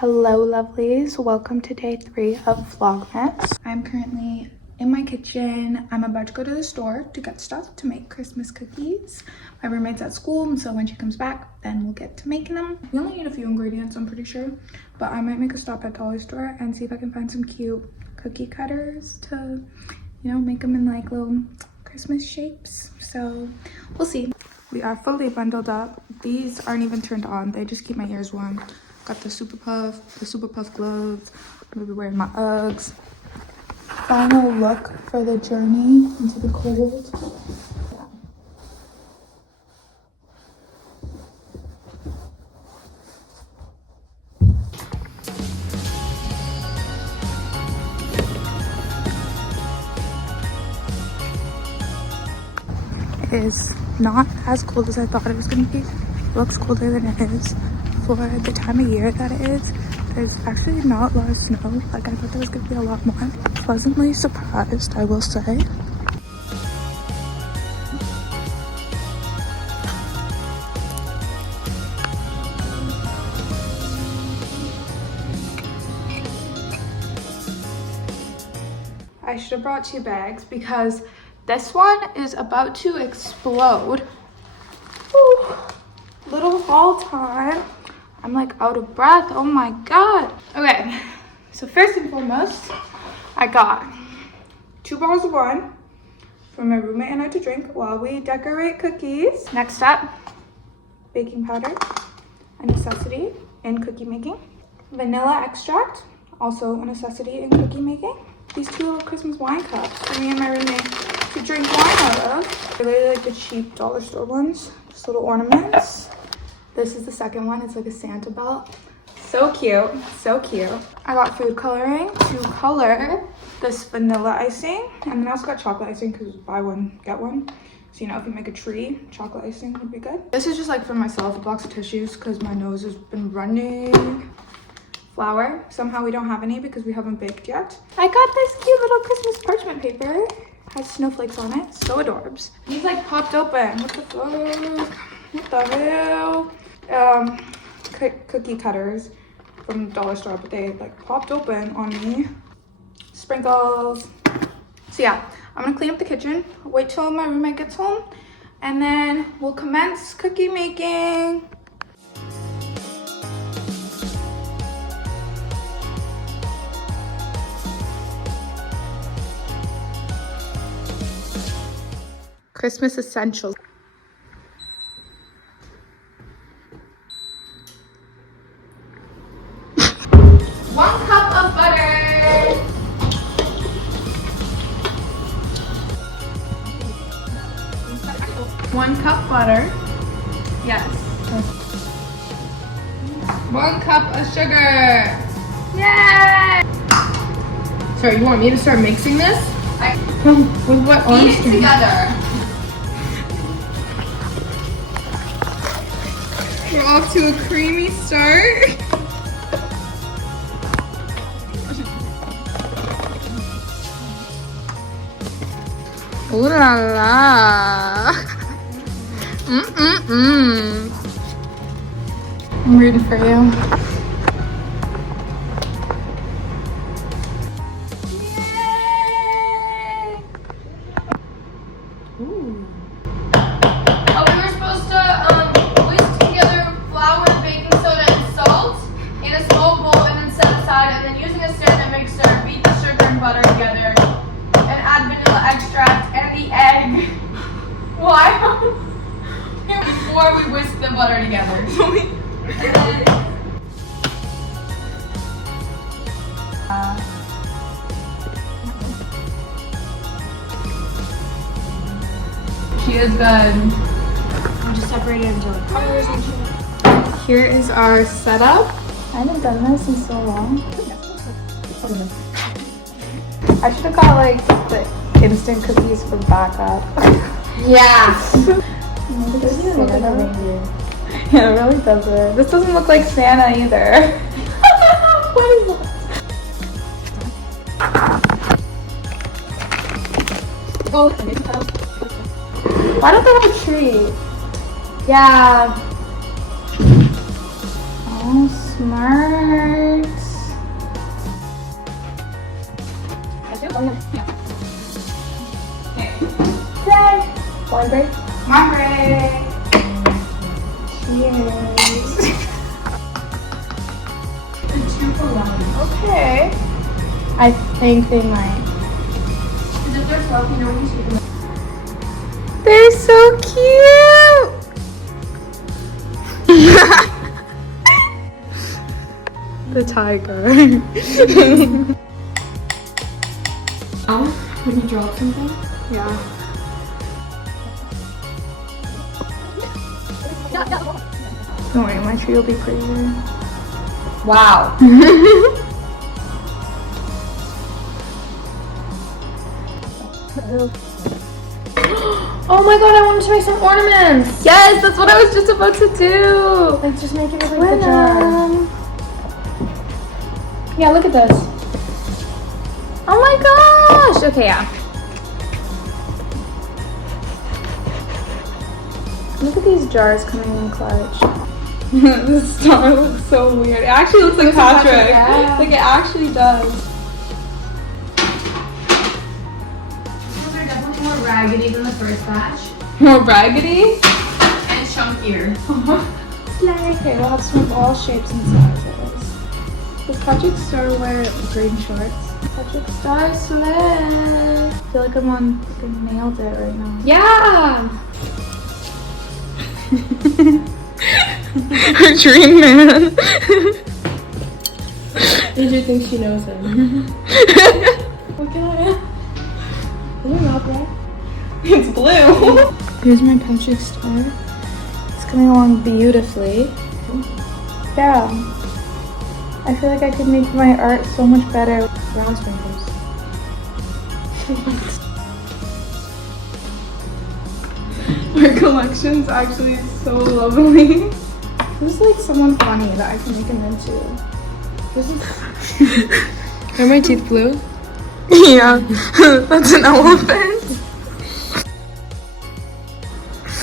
Hello lovelies, welcome to day 3 of Vlogmas. I'm currently in my kitchen. I'm about to go to the store to get stuff to make Christmas cookies. My roommate's at school, so when she comes back, then we'll get to making them. We only need a few ingredients, I'm pretty sure, but I might make a stop at Dollar Store and see if I can find some cute cookie cutters to, you know, make them in like little Christmas shapes. So we'll see. We are fully bundled up. These aren't even turned on. They just keep my ears warm. Got the Super Puff gloves. I'm gonna be wearing my Uggs. Final look for the journey into the cold. It is not as cold as I thought it was gonna be. It looks colder than it is for the time of year that it is. There's actually not a lot of snow. Like I thought there was gonna be a lot more. Pleasantly surprised, I will say. I should have brought 2 bags because this one is about to explode. Whew. Little haul time. I'm like out of breath. Oh my god. Okay, so first and foremost, I got 2 bottles of wine for my roommate and I to drink while we decorate cookies. Next up, baking powder, a necessity in cookie making. Vanilla extract, also a necessity in cookie making. These 2 little Christmas wine cups for me and my roommate to drink wine out of. I really like the cheap dollar store ones, just little ornaments. This is the second one. It's like a Santa belt. So cute, so cute. I got food coloring to color this vanilla icing. And then I also got chocolate icing because buy one, get one. So, you know, if you make a tree, chocolate icing would be good. This is just like for myself, a box of tissues because my nose has been running. Flour. Somehow we don't have any because we haven't baked yet. I got this cute little Christmas parchment paper. Has snowflakes on it. So adorbs. These like popped open. What the fuck? What the hell? Cookie cutters from the dollar store, but they like popped open on me. Sprinkles. So yeah, I'm gonna clean up the kitchen, wait till my roommate gets home, and then we'll commence cookie making. Christmas essentials. 1 cup of butter. 1 cup butter. Yes. 1 cup of sugar. Yay! Sorry, you want me to start mixing this? With what? Eat it together. We're off to a creamy start. Ooh la la. I'm rooting for you. Yay! Ooh. Oh, we were supposed to whisk together flour, baking soda, and salt in a small bowl and then set aside, and then using a stand mixer, beat the sugar and butter together and add vanilla extract and the egg. Why? Before we whisk the butter together. She is good. Just separate it into like colors and shit. Here is our setup. I haven't done this in so long. I should have got like the instant cookies for backup. Yeah. Maybe this is Santa. Yeah, it really doesn't. This doesn't look like Santa either. What is that? Why don't they have a tree? Yeah. Oh, Oh, smart. Yay! Wine break? Wine break! Cheers. Okay. I think they might. They're so cute! The tiger. Oh, when you drop something? Yeah. Don't worry, my tree will be prettier. Wow. Oh my god, I wanted to make some ornaments. Yes, that's what I was just about to do. Let's just make it look like the jar. Yeah, look at this. Oh my gosh. Okay, yeah. Look at these jars coming in clutch. The star looks so weird. It actually looks like Patrick. Yeah. Like it actually does. These are definitely more raggedy than the first batch. More raggedy? And chunkier. Okay, we'll have some of all shapes and sizes. Does Patrick Star wear green shorts? Patrick Star slay. I feel like I'm on fucking nailed it right now. Yeah. Her dream man. Adriana thinks she knows him. What can I add? Is it not black? It's blue. Here's my Patrick Star. It's coming along beautifully. Yeah. I feel like I could make my art so much better. Brown sprinkles. Our collection's actually so lovely. This is like someone funny that I can make him into. This is. Are my teeth blue? Yeah, that's an elephant.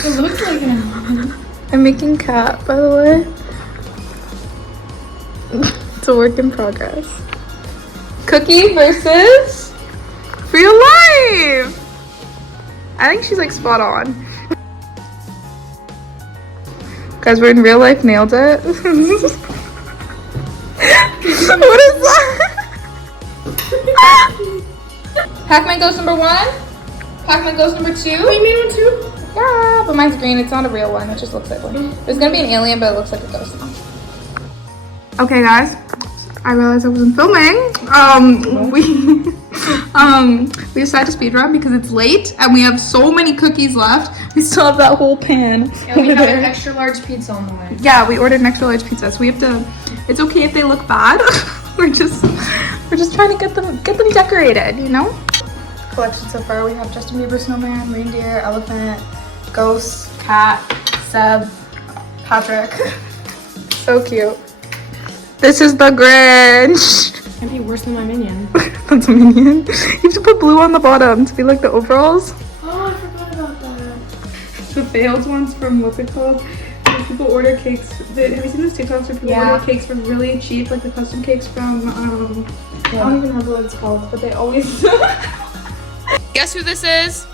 It looks like an elephant. I'm making cat, by the way. It's a work in progress. Cookie versus real life. I think she's like spot on. Guys, we're in real life nailed it. What is that? Pac-Man goes number 1. Pac-Man goes number 2. Oh, you made one too? Yeah, but mine's green. It's not a real one. It just looks like one. There's gonna be an alien, but it looks like a ghost. Okay, guys. I realized I wasn't filming. We decided to speedrun because it's late and we have so many cookies left. We still have that whole pan. And we over have there. an extra large pizza on the way. Yeah, we ordered an extra large pizza, so we have to. It's okay if they look bad. we're just trying to get them decorated, you know. Collection so far, we have Justin Bieber snowman, reindeer, elephant, ghost, cat, Seb, Patrick. So cute. This is the Grinch. Can't be worse than my minion. That's a minion. You have to put blue on the bottom to be like the overalls. Oh, I forgot about that. The failed ones from what's it called? Where people order cakes. Have you seen those TikToks where people order cakes for really cheap, like the custom cakes from I don't even remember what it's called, but they always. Guess who this is?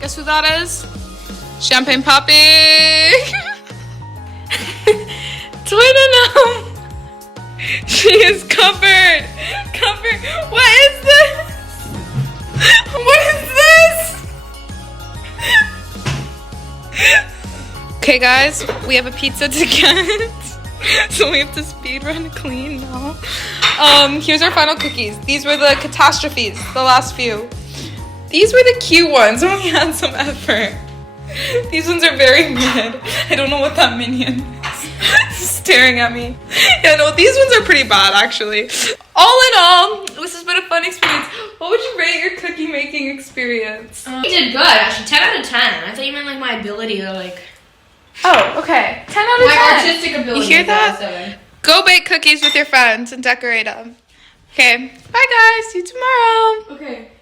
Guess who that is? Champagne Poppy. Twin. She is covered. What is this? What is this? Okay, guys, we have a pizza to get, so we have to speed run clean now. Here's our final cookies. These were the catastrophes, the last few. These were the cute ones when we had some effort. These ones are very mid. I don't know what that minion is staring at me. Yeah, no, these ones are pretty bad, actually. All in all, this has been a fun experience. What would you rate your cookie making experience? You did good, actually. 10 out of 10. I thought you meant like my ability to like. Oh, okay. 10 out of 10. My artistic ability. You hear that? is 7. Go bake cookies with your friends and decorate them. Okay, bye guys. See you tomorrow. Okay.